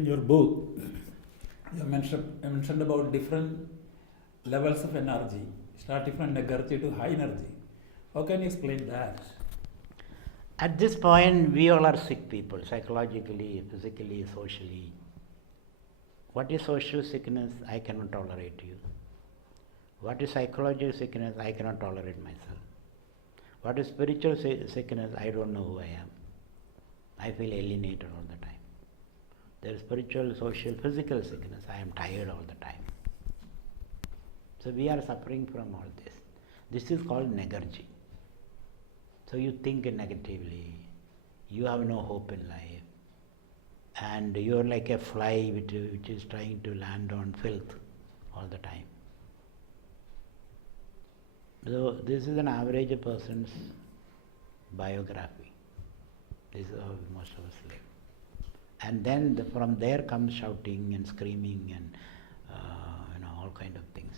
in your book, you mentioned about different levels of energy, starting from energy to high energy. How can you explain that? At this point, we all are sick people, psychologically, physically, socially. What is social sickness? I cannot tolerate you. What is psychological sickness? I cannot tolerate myself. What is spiritual sickness? I don't know who I am. I feel alienated all the time. There is spiritual, social, physical sickness. I am tired all the time. So we are suffering from all this. This is called negargy. So you think negatively, you have no hope in life, and you are like a fly which is trying to land on filth all the time. So this is an average person's biography. This is how most of us live. And then from there comes shouting and screaming and all kind of things.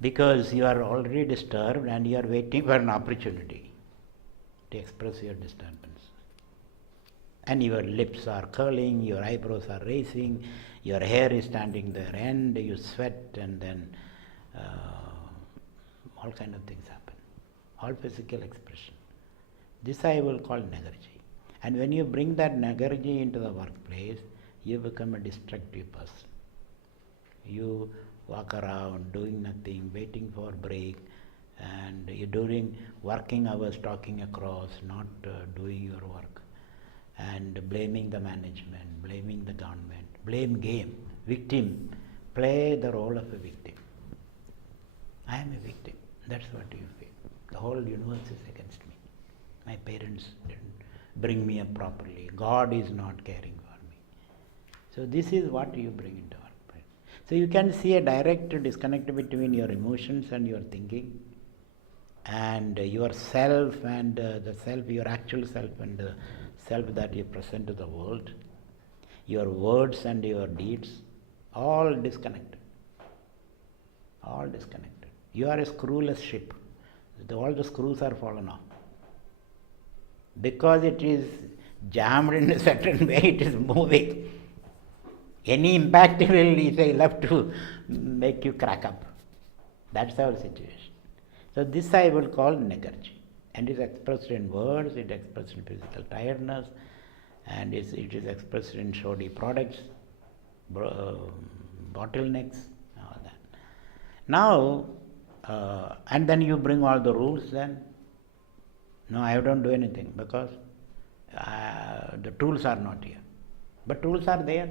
Because you are already disturbed and you are waiting for an opportunity to express your disturbance. And your lips are curling, your eyebrows are raising, your hair is standing there, and you sweat, and then all kind of things happen. All physical expression. This I will call negargy. And when you bring that negargy into the workplace, you become a destructive person. You walk around doing nothing, waiting for break, and you're during working hours talking across, not doing your work, and blaming the management, blaming the government, blame game, victim, play the role of a victim. I am a victim. That's what you feel. The whole universe is against me. My parents didn't bring me up properly. God is not caring for me. So this is what you bring into workplace. So you can see a direct disconnect between your emotions and your thinking, and your self and the self, your actual self and the self that you present to the world, your words and your deeds, all disconnected. All disconnected. You are a screwless ship. All the screws are fallen off. Because it is jammed in a certain way, it is moving. Any impact will, if I love to make you crack up. That's our situation. So this I will call negargy. And it is expressed in words, it is expressed in physical tiredness, and it is expressed in shoddy products, bottlenecks, all that. Now, and then you bring all the rules then. No, I don't do anything because the tools are not here. But tools are there.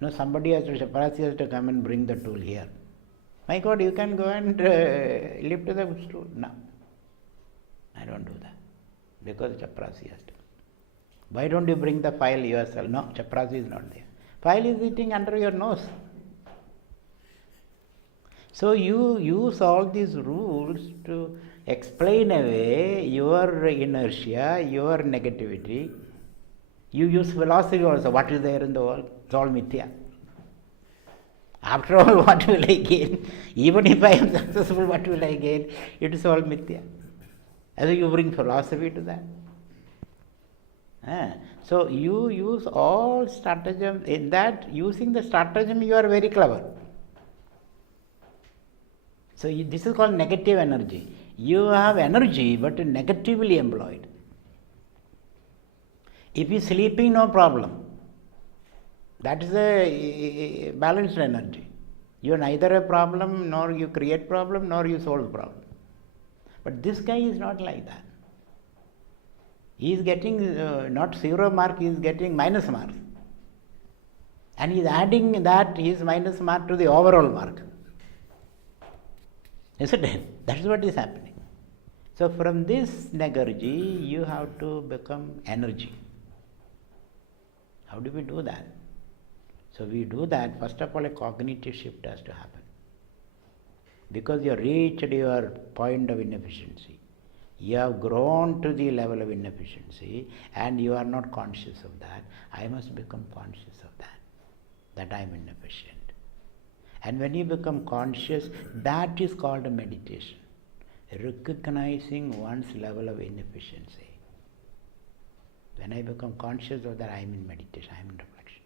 No, somebody has to, Chaprasi has to come and bring the tool here. My God, you can go and lift the stool. No, I don't do that because Chaprasi has to. Why don't you bring the file yourself? No, Chaprasi is not there. File is sitting under your nose. So you use all these rules to explain away your inertia, your negativity. You use philosophy also. What is there in the world? It's all mithya. After all, what will I gain? Even if I am successful, what will I gain? It is all mithya. As you bring philosophy to that. So you use all stratagem. In that, using the stratagem, you are very clever. So this is called negative energy. You have energy, but negatively employed. If you are sleeping, no problem. That is a balanced energy. You are neither a problem, nor you create problem, nor you solve problem. But this guy is not like that. He is getting not 0 mark, he is getting minus marks. And he is adding that his minus mark to the overall mark. Isn't it? That is what is happening. So from this negargy, you have to become energy. How do we do that? So we do that, first of all, a cognitive shift has to happen. Because you have reached your point of inefficiency. You have grown to the level of inefficiency and you are not conscious of that. I must become conscious of that I am inefficient. And when you become conscious, that is called a meditation. Recognizing one's level of inefficiency. When I become conscious of that, I am in meditation, I am in reflection.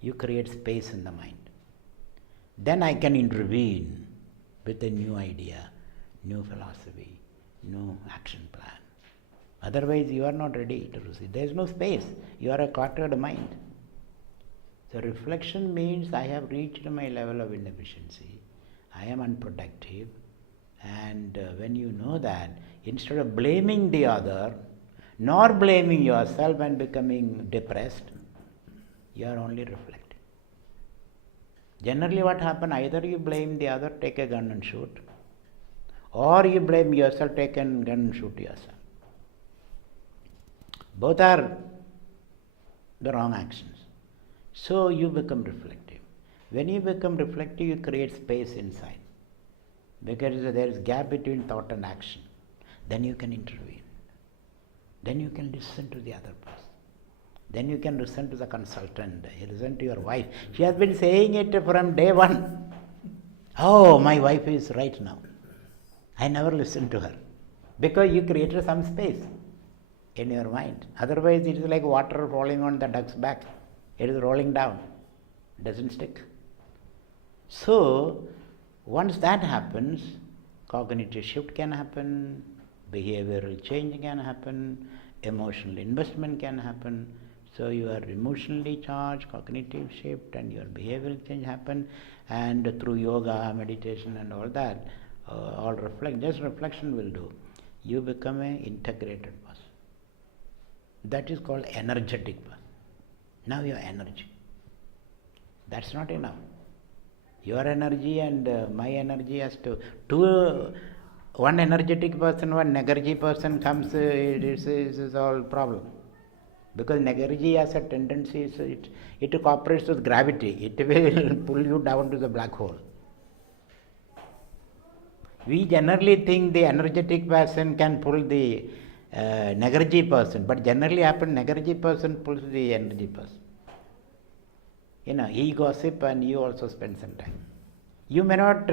You create space in the mind. Then I can intervene with a new idea, new philosophy, new action plan. Otherwise, you are not ready to receive. There is no space. You are a cluttered mind. So reflection means I have reached my level of inefficiency. I am unproductive. And when you know that, instead of blaming the other, nor blaming yourself and becoming depressed, you are only reflecting. Generally what happens, either you blame the other, take a gun and shoot, or you blame yourself, take a gun and shoot yourself. Both are the wrong actions. So you become reflective. When you become reflective, you create space inside. Because there is gap between thought and action. Then you can intervene. Then you can listen to the other person. Then you can listen to the consultant. You listen to your wife. She has been saying it from day one. Oh, my wife is right now. I never listened to her. Because you created some space in your mind. Otherwise it is like water falling on the duck's back. It is rolling down. It doesn't stick. So, once that happens, cognitive shift can happen, behavioral change can happen, emotional investment can happen. So you are emotionally charged, cognitive shift and your behavioral change happen, and through yoga, meditation and all that, just reflection will do. You become an integrated person. That is called energetic person. Now you have energy. That's not enough. Your energy and my energy has to, one energetic person, one Nagarji person comes, it is all problem. Because Nagarji has a tendency, so it cooperates with gravity. It will pull you down to the black hole. We generally think the energetic person can pull the Nagarji person, but generally happen Nagarji person pulls the energy person. He gossip and you also spend some time. You may not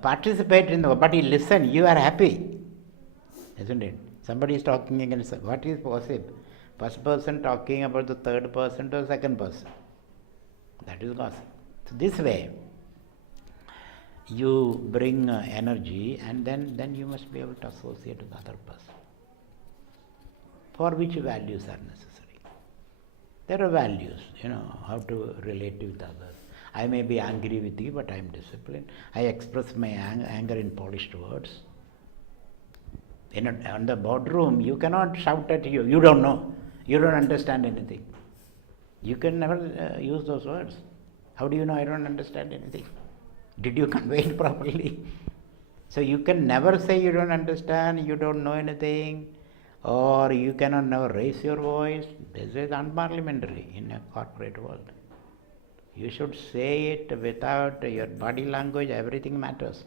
participate in but you listen, you are happy. Isn't it? Somebody is talking against, what is gossip? First person talking about the third person to the second person. That is gossip. So this way, you bring energy and then you must be able to associate with the other person. For which values are necessary? There are values, how to relate with others. I may be angry with you, but I am disciplined. I express my anger in polished words. On the boardroom, you cannot shout at you. You don't know. You don't understand anything. You can never use those words. How do you know I don't understand anything? Did you convey it properly? So you can never say you don't understand, you don't know anything, or you cannot never raise your voice. This is unparliamentary in a corporate world. You should say it without your body language, everything matters.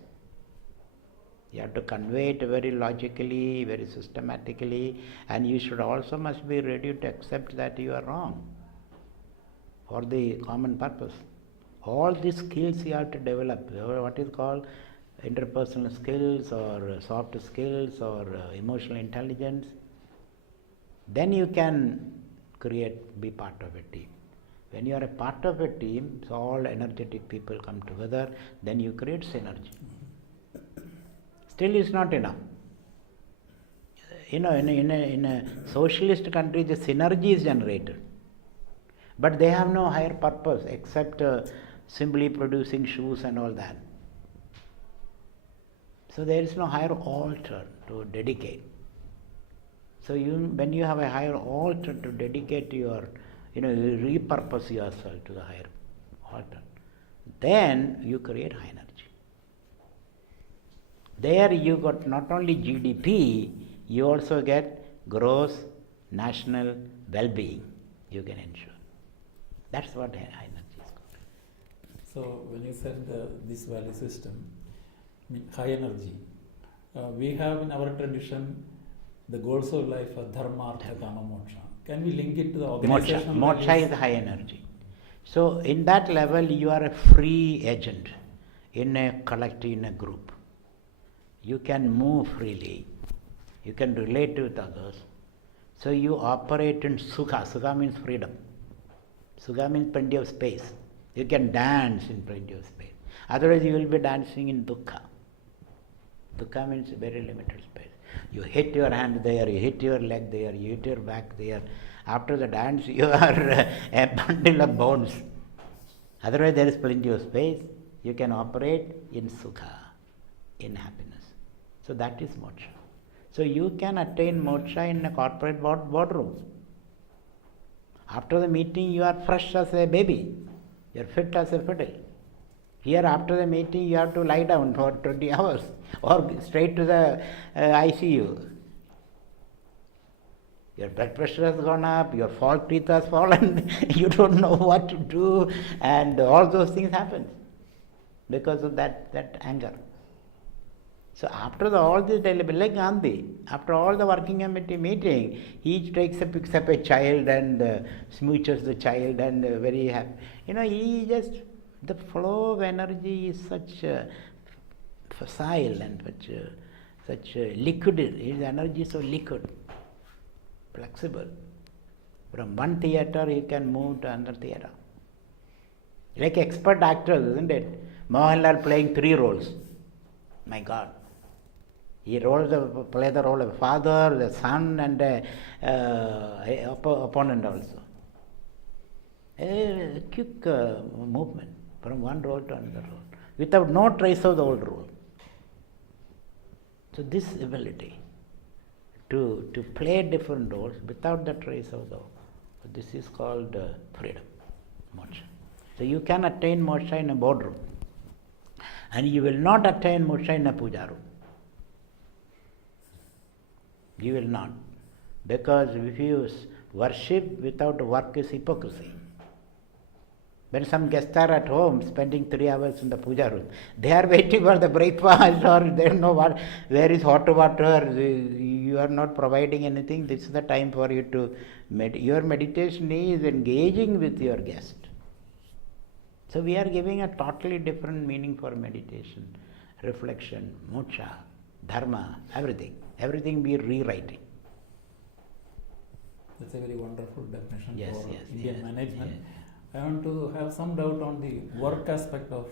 You have to convey it very logically, very systematically, and you should also must be ready to accept that you are wrong for the common purpose. All these skills you have to develop, what is called interpersonal skills or soft skills or emotional intelligence. Then you can be part of a team. When you are a part of a team, so all energetic people come together, then you create synergy. Still it's not enough. In a socialist country, the synergy is generated. But they have no higher purpose except simply producing shoes and all that. So there is no higher altar to dedicate. So when you have a higher altar to dedicate your, you repurpose yourself to the higher altar, then you create high energy. There you got not only GDP, you also get gross national well-being you can ensure. That's what high energy is called. So when you said this value system, high energy, we have in our tradition the goals of life are dharma, artha, kama, moksha. Can we link it to the organization? Moksha is high energy. So in that level you are a free agent in a collective, in a group. You can move freely. You can relate with others. So you operate in sukha. Sukha means freedom. Sukha means plenty of space. You can dance in plenty of space. Otherwise you will be dancing in dukkha. Dukkha means very limited space. You hit your hand there, you hit your leg there, you hit your back there. After the dance you are a bundle of bones. Otherwise there is plenty of space. You can operate in sukha, in happiness. So that is moksha. So you can attain moksha in a corporate boardroom. After the meeting you are fresh as a baby. You are fit as a fiddle. Here after the meeting you have to lie down for 20 hours or straight to the ICU. Your blood pressure has gone up, your false teeth has fallen, you don't know what to do, and all those things happen because of that anger. So after all this delivery, like Gandhi, after all the working committee meeting, he picks up a child and smooches the child and very happy. He just, the flow of energy is such facile and such liquid. His energy is so liquid, flexible. From one theatre he can move to another theatre. Like expert actors, isn't it? Mohanlal playing 3 roles. My God. He play the role of father, the son, and opponent also. A quick movement from one role to another role, without no trace of the old role. So this ability to play different roles without the trace of the old, this is called freedom, moksha. So you can attain moksha in a boardroom, and you will not attain moksha in a puja room. You will not. Because if you worship without work is hypocrisy. When some guests are at home spending 3 hours in the puja room, they are waiting for the breakfast or they don't know where is hot water, you are not providing anything, this is the time for you to your meditation is engaging with your guest. So we are giving a totally different meaning for meditation, reflection, moksha, dharma, everything. Everything we are rewriting. That's a very wonderful definition for Indian management. Yes. I want to have some doubt on the work aspect of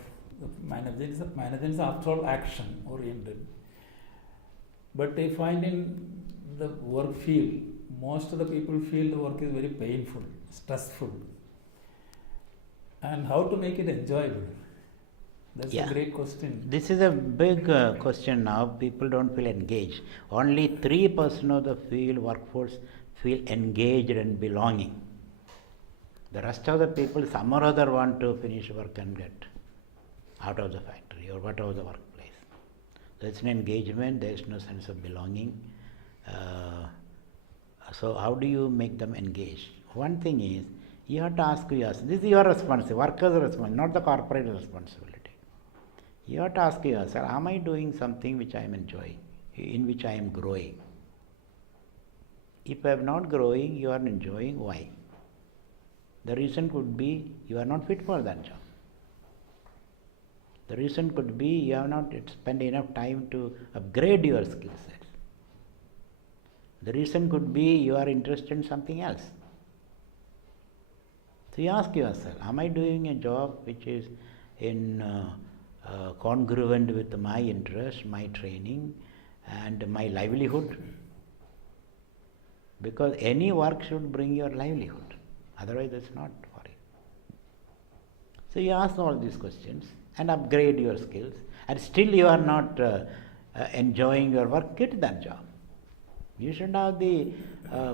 management. Management is after all action oriented. But I find in the work field, most of the people feel the work is very painful, stressful. And how to make it enjoyable? That's a great question. This is a big question now. People don't feel engaged. Only 3% of the field workforce feel engaged and belonging. The rest of the people, some or other, want to finish work and get out of the factory or whatever the workplace. There is no engagement, there is no sense of belonging. So how do you make them engaged? One thing is, you have to ask yourself, this is your responsibility, worker's responsibility, not the corporate responsibility. You have to ask yourself, am I doing something which I am enjoying, in which I am growing? If I am not growing, you are enjoying, why? The reason could be you are not fit for that job. The reason could be you have not spent enough time to upgrade your skill sets. The reason could be you are interested in something else. So you ask yourself, am I doing a job which is in congruent with my interest, my training and my livelihood? Because any work should bring your livelihood, otherwise it's not for you. So you ask all these questions and upgrade your skills, and still you are not enjoying your work, quit that job. You should have the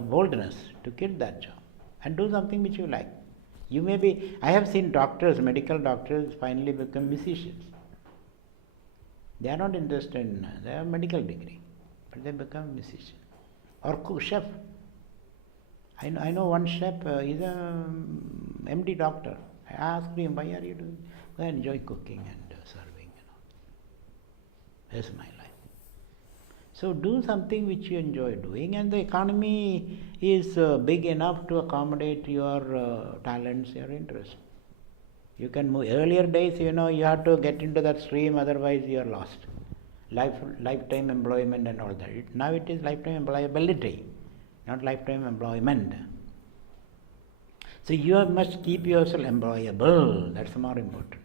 boldness to quit that job and do something which you like. You may be, I have seen doctors, medical doctors finally become musicians. They are not interested in, they have a medical degree, but they become musicians. Or cook, chef. I know one chef, he's a MD doctor. I asked him, why are you doing? I enjoy cooking and serving. That's my life. So do something which you enjoy doing, and the economy is big enough to accommodate your talents, your interests. You can move. Earlier days, you have to get into that stream, otherwise you are lost. Lifetime employment and all that. Now it is lifetime employability. not lifetime employment. So you must keep yourself employable, that's more important.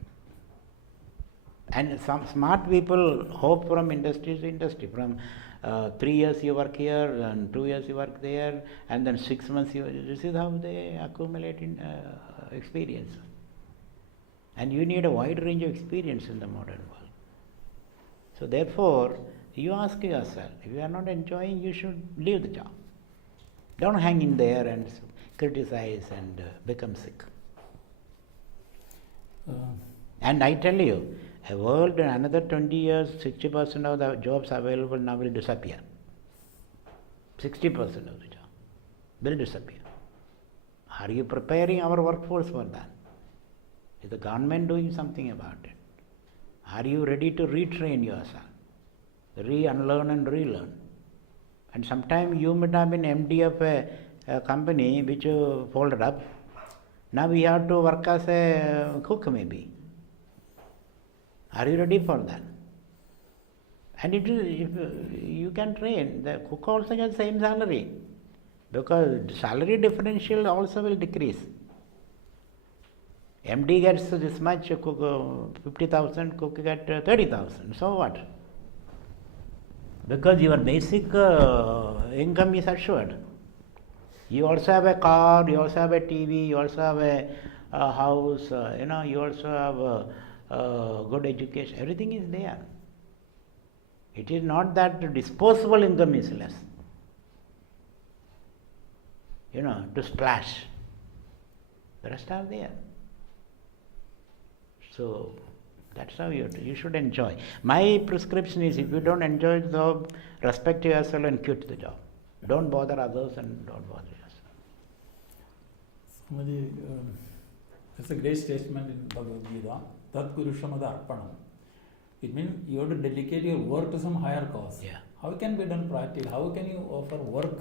And some smart people hope from industry to industry. From 3 years you work here, and 2 years you work there, and then 6 months this is how they accumulate experience. And you need a wide range of experience in the modern world. So therefore, you ask yourself, if you are not enjoying, you should leave the job. Don't hang in there and criticize and become sick. And I tell you, a world in another 20 years, 60% of the jobs available now will disappear. 60% of the job will disappear. Are you preparing our workforce for that? Is the government doing something about it? Are you ready to retrain yourself? Unlearn and relearn. And sometime you might have been MD of a company which folded up. Now we have to work as a cook maybe. Are you ready for that? And it is, if you can train, the cook also gets the same salary. Because salary differential also will decrease. MD gets this much, cook 50,000, cook get 30,000. So what? Because your basic income is assured. You also have a car, you also have a TV, you also have a house, you also have good education. Everything is there. It is not that disposable income is less. To splash. The rest are there. So that's how you should enjoy. My prescription is, if you don't enjoy the job, respect yourself and quit the job. Don't bother others and don't bother yourself. Swamiji, it's a great statement in Bhagavad Gita. Tat Purushamada Arpanam. It means you have to dedicate your work to some higher cause. Yeah. How can be done practical? How can you offer work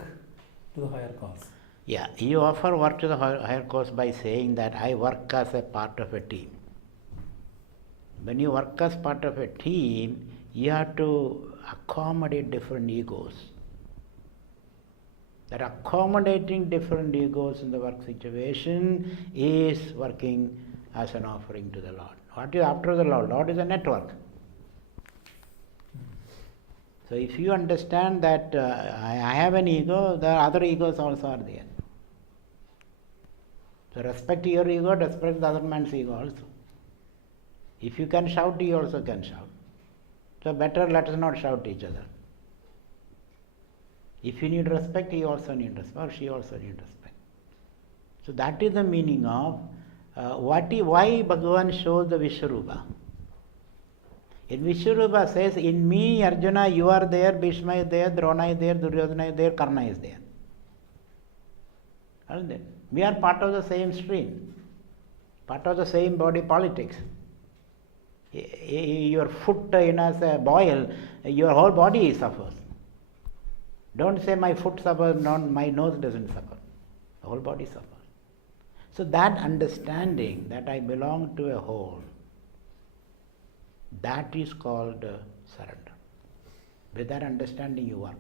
to the higher cause? Yeah, you offer work to the higher cause by saying that I work as a part of a team. When you work as part of a team, you have to accommodate different egos. That accommodating different egos in the work situation is working as an offering to the Lord. What is after the Lord? Lord is a network. So if you understand that I have an ego, the other egos also are there. So respect your ego, respect the other man's ego also. If you can shout, you also can shout. So better let us not shout each other. If you need respect, he also needs respect, or she also needs respect. So that is the meaning of why Bhagavan shows the Vishwarupa. In Vishwarupa says, in me, Arjuna, you are there, Bhishma is there, Drona is there, Duryodhana is there, Karna is there. Aren't they? We are part of the same stream, part of the same body politics. Your foot as a boil, your whole body suffers. Don't say my foot suffers, my nose doesn't suffer. The whole body suffers. So that understanding that I belong to a whole, that is called surrender. With that understanding you work.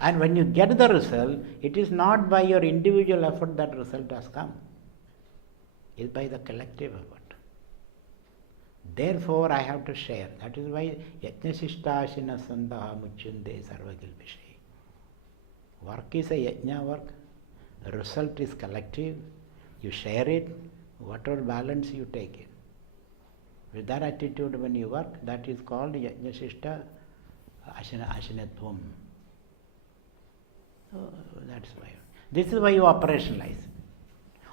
And when you get the result, it is not by your individual effort that result has come. It is by the collective effort. Therefore, I have to share. That is why Yajnasishtashina Sandaha Muchyande Sarvagilvishay. Work is a yajna work. The result is collective. You share it. Whatever balance you take it. With that attitude when you work, that is called Yajnasishta Ashinatvam. So that's why. This is why you operationalize.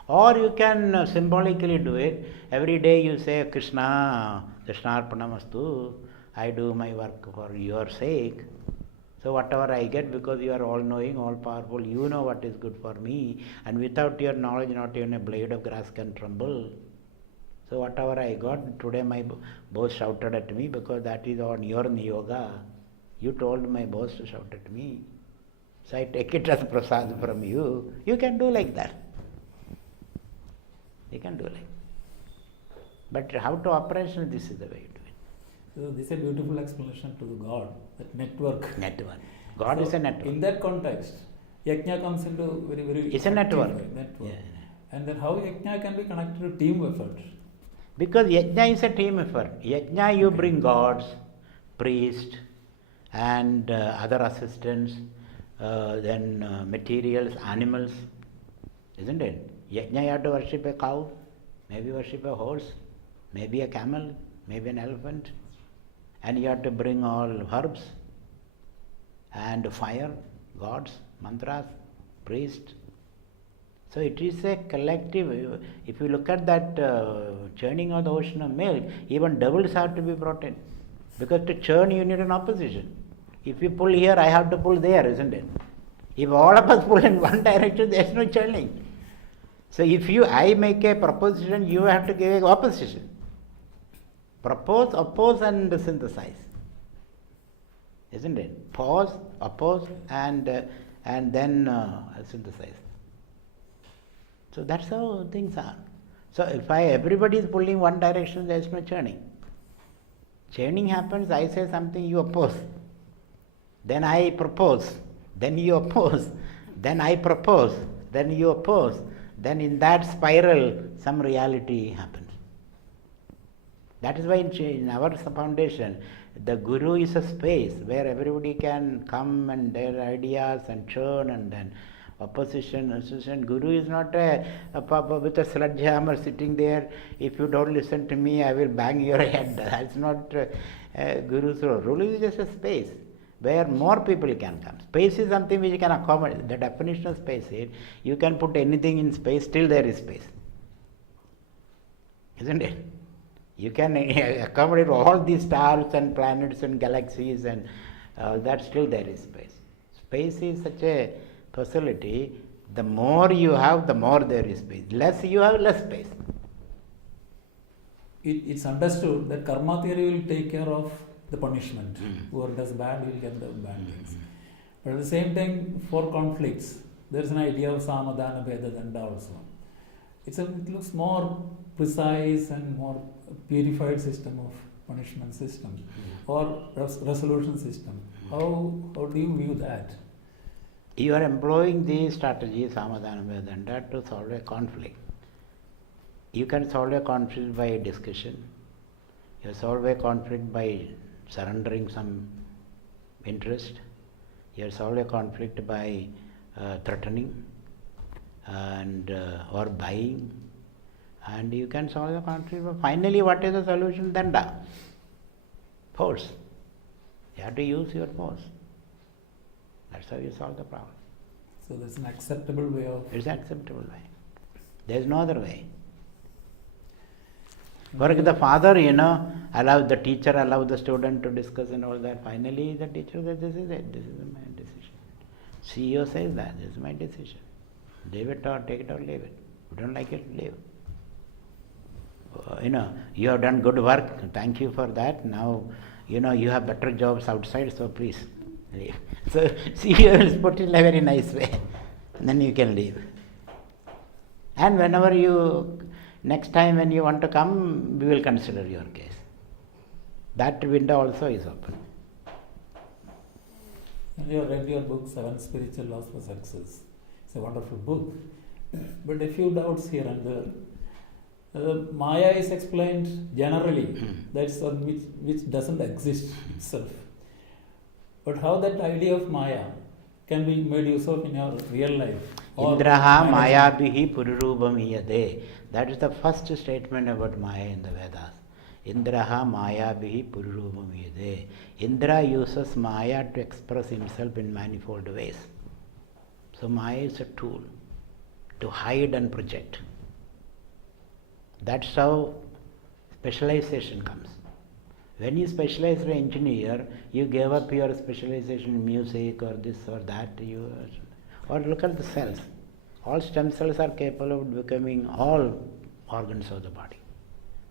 Or you can symbolically do it. Every day you say, Krishna, Krishnarpanamastu, I do my work for your sake. So whatever I get, because you are all-knowing, all-powerful, you know what is good for me. And without your knowledge, not even a blade of grass can tremble. So whatever I got, today my boss shouted at me because that is on your niyoga. You told my boss to shout at me. So I take it as prasad from you. You can do like that. You can do like that. But how to operation, this is the way to it. So this is a beautiful explanation to the God, that network. Network. God is a network. In that context, Yajna comes into very It's a effective network. way, Yeah. And then how yajna can be connected to team effort? Because yajna is a team effort. Yajna, you bring gods, priests, and other assistants, then materials, animals, isn't it? Yajna, you have to worship a cow, maybe worship a horse, maybe a camel, maybe an elephant, and you have to bring all herbs and fire, gods, mantras, priests. So it is a collective. If you look at that churning of the ocean of milk, even devils have to be brought in. Because to churn you need an opposition. If you pull here, I have to pull there, isn't it? If all of us pull in one direction, there is no churning. So if I make a proposition, you have to give an opposition. Propose, oppose and synthesize. Isn't it? Pause, oppose and then synthesize. So that's how things are. So if everybody is pulling one direction, there is no churning. Churning happens, I say something, you oppose. Then I propose. Then you oppose. Then I propose. Then you oppose. Then in that spiral, some reality happens. That is why in our foundation, the Guru is a space where everybody can come and their ideas and churn and then opposition, association. Guru is not a papa with a sledgehammer sitting there. If you don't listen to me, I will bang your head. That's not Guru's role. Rule is just a space where more people can come. Space is something which can accommodate. The definition of space is you can put anything in space, still there is space. Isn't it? You can accommodate all these stars and planets and galaxies and that, still there is space. Space is such a facility, the more you have, the more there is space. Less you have, less space. It's understood that karma theory will take care of the punishment. Whoever does bad will get the bad things. But at the same time, for conflicts, there is an idea of samadhana, bheda, danda also. It looks more precise and more purified system of punishment system or resolution system. How do you view that? You are employing the strategy, samadhana, bheda, danda, to solve a conflict. You can solve a conflict by discussion. You solve a conflict by surrendering some interest. You solve a conflict by threatening and or buying. And you can solve the conflict. But finally, what is the solution? Danda. Force. You have to use your force. That's how you solve the problem. So there's an acceptable way of... It's an acceptable way. There is no other way. For the father, allows the teacher, allows the student to discuss and all that. Finally, the teacher says, this is it, this is my decision. CEO says that, this is my decision. Leave it or take it or leave it. If you don't like it, leave. You have done good work, thank you for that. Now, you have better jobs outside, so please leave. So, CEO will put it in a very nice way. And then you can leave. And whenever next time when you want to come, we will consider your case. That window also is open. And you have read your book, 7 Spiritual Laws for Success. It's a wonderful book. But a few doubts here and there. Maya is explained generally, that's something which doesn't exist itself. But how that idea of Maya can be made use of in your real life? Indraha Maya bihi pururubam iyade. That is the first statement about Maya in the Vedas. Indraha Maya bihi pururubam iyade. Indra uses Maya to express himself in manifold ways. So Maya is a tool to hide and project. That's how specialization comes. When you specialize as an engineer, you gave up your specialization in music or this or that. Or look at the cells. All stem cells are capable of becoming all organs of the body.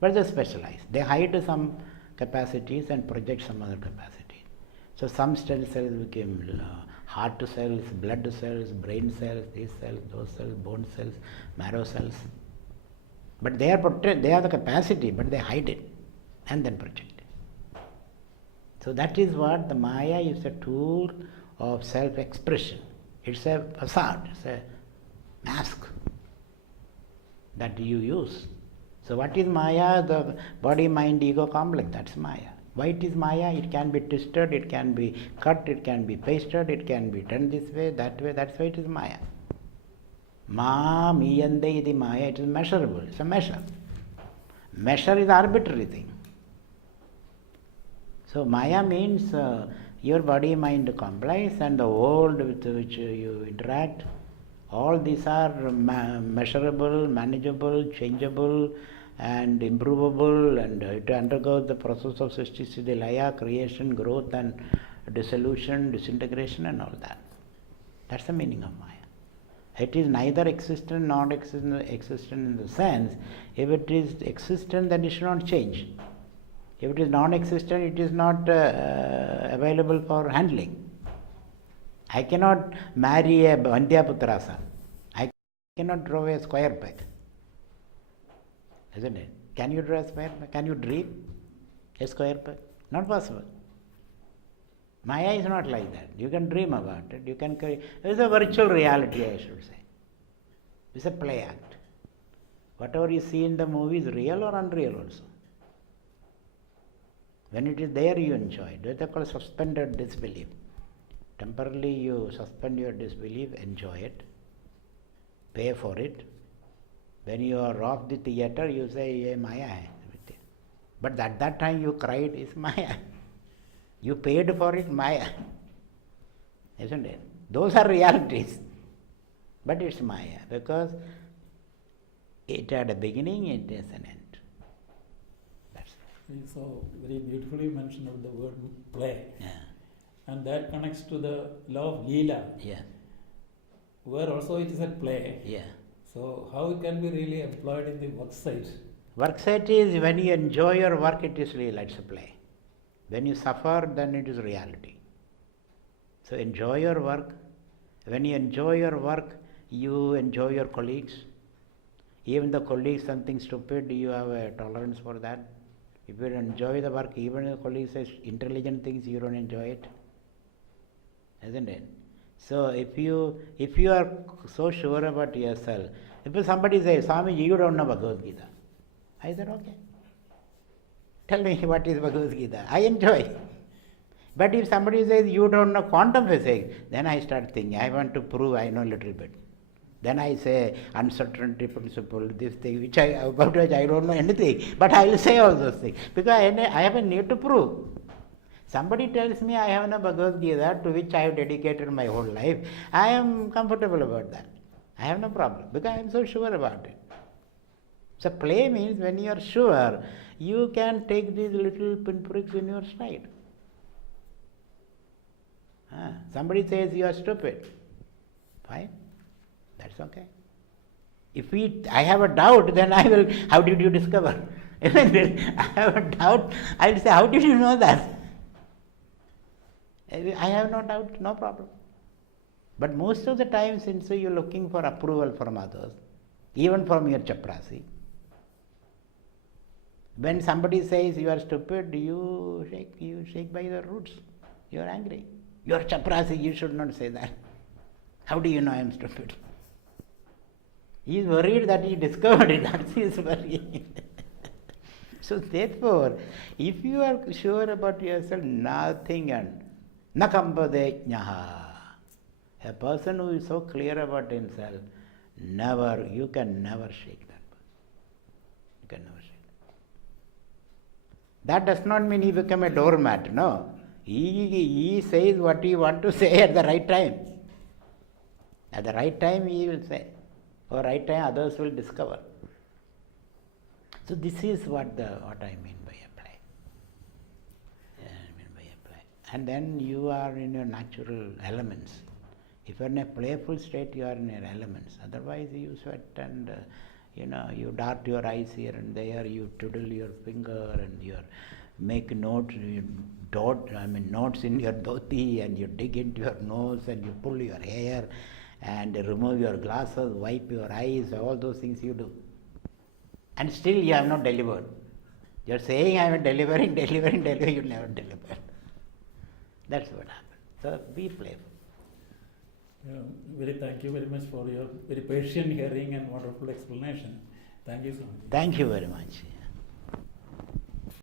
But they specialize. They hide some capacities and project some other capacities. So some stem cells became heart cells, blood cells, brain cells, these cells, those cells, bone cells, marrow cells. But they have the capacity, but they hide it and then project it. So that is what the Maya is, a tool of self-expression. It's a facade, it's a mask that you use. So what is Maya? The body, mind, ego complex, that's Maya. Why it is Maya? It can be twisted, it can be cut, it can be pasted, it can be done this way, that's why it is Maya. Ma, miyande iti Maya, it is measurable, it's a measure. Measure is arbitrary thing. So Maya means your body, mind complex and the world with which you interact. All these are measurable, manageable, changeable and improvable, and it undergoes the process of Srishti, Siddhi, Laya, creation, growth and dissolution, disintegration and all that. That's the meaning of Maya. It is neither existent nor existent in the sense, if it is existent then it should not change. If it is non-existent, it is not available for handling. I cannot marry a Vandhyaputra son. I cannot draw a square peg. Isn't it? Can you draw a square peg? Can you dream a square peg? Not possible. Maya is not like that. You can dream about it. You can create. It is a virtual reality, I should say. It's a play act. Whatever you see in the movie is real or unreal also. When it is there, you enjoy it. That's called suspended disbelief. Temporarily you suspend your disbelief, enjoy it, pay for it. When you are off the theatre, you say, "Ye Maya hai." But at that time you cried, "It's Maya." You paid for it, Maya. Isn't it? Those are realities. But it's Maya because it had a beginning, it has an end. That's it. So very beautifully mentioned of the word play. Yeah. And that connects to the law of Leela, Yeah. where also it is a play. Yeah. So how it can be really employed in the work site? Work site is when you enjoy your work, it is real, it's a play. When you suffer, then it is reality. So enjoy your work. When you enjoy your work, you enjoy your colleagues. Even the colleagues something stupid, you have a tolerance for that. If you enjoy the work, even the colleague says intelligent things, you don't enjoy it. Isn't it? So if you are so sure about yourself, if somebody says, "Swami, you don't know Bhagavad Gita," I said, "Okay. Tell me what is Bhagavad Gita." I enjoy. But if somebody says, "You don't know quantum physics," then I start thinking, I want to prove I know a little bit. Then I say uncertainty principle, this thing, about which I don't know anything, but I will say all those things because I have a need to prove. Somebody tells me I have no Bhagavad Gita, to which I have dedicated my whole life, I am comfortable about that. I have no problem because I am so sure about it. So play means when you are sure, you can take these little pinpricks in your stride. Somebody says you are stupid. Fine. That's okay. If I have a doubt, then I will, how did you discover? I have a doubt, I will say, how did you know that? I have no doubt, no problem. But most of the time, since you're looking for approval from others, even from your chaprasi, when somebody says you are stupid, you shake by the roots. You are angry. You are chaprasi, you should not say that. How do you know I am stupid? He is worried that he discovered it, that's his worry. So therefore, if you are sure about yourself, nothing and nakambade jnaha. A person who is so clear about himself, you can never shake that person. You can never shake that. That does not mean he become a doormat, no. He says what he wants to say at the right time. At the right time he will say. Or right time others will discover. So this is what I mean by a play. And then you are in your natural elements. If you are in a playful state, you are in your elements. Otherwise you sweat and you dart your eyes here and there, you twiddle your finger and you make notes, notes in your dhoti, and you dig into your nose and you pull your hair and remove your glasses, wipe your eyes, all those things you do. And still you have not delivered. You are saying I am delivering, you never deliver. That's what happens. So be playful. Thank you very much for your very patient hearing and wonderful explanation. Thank you so much. Thank you very much.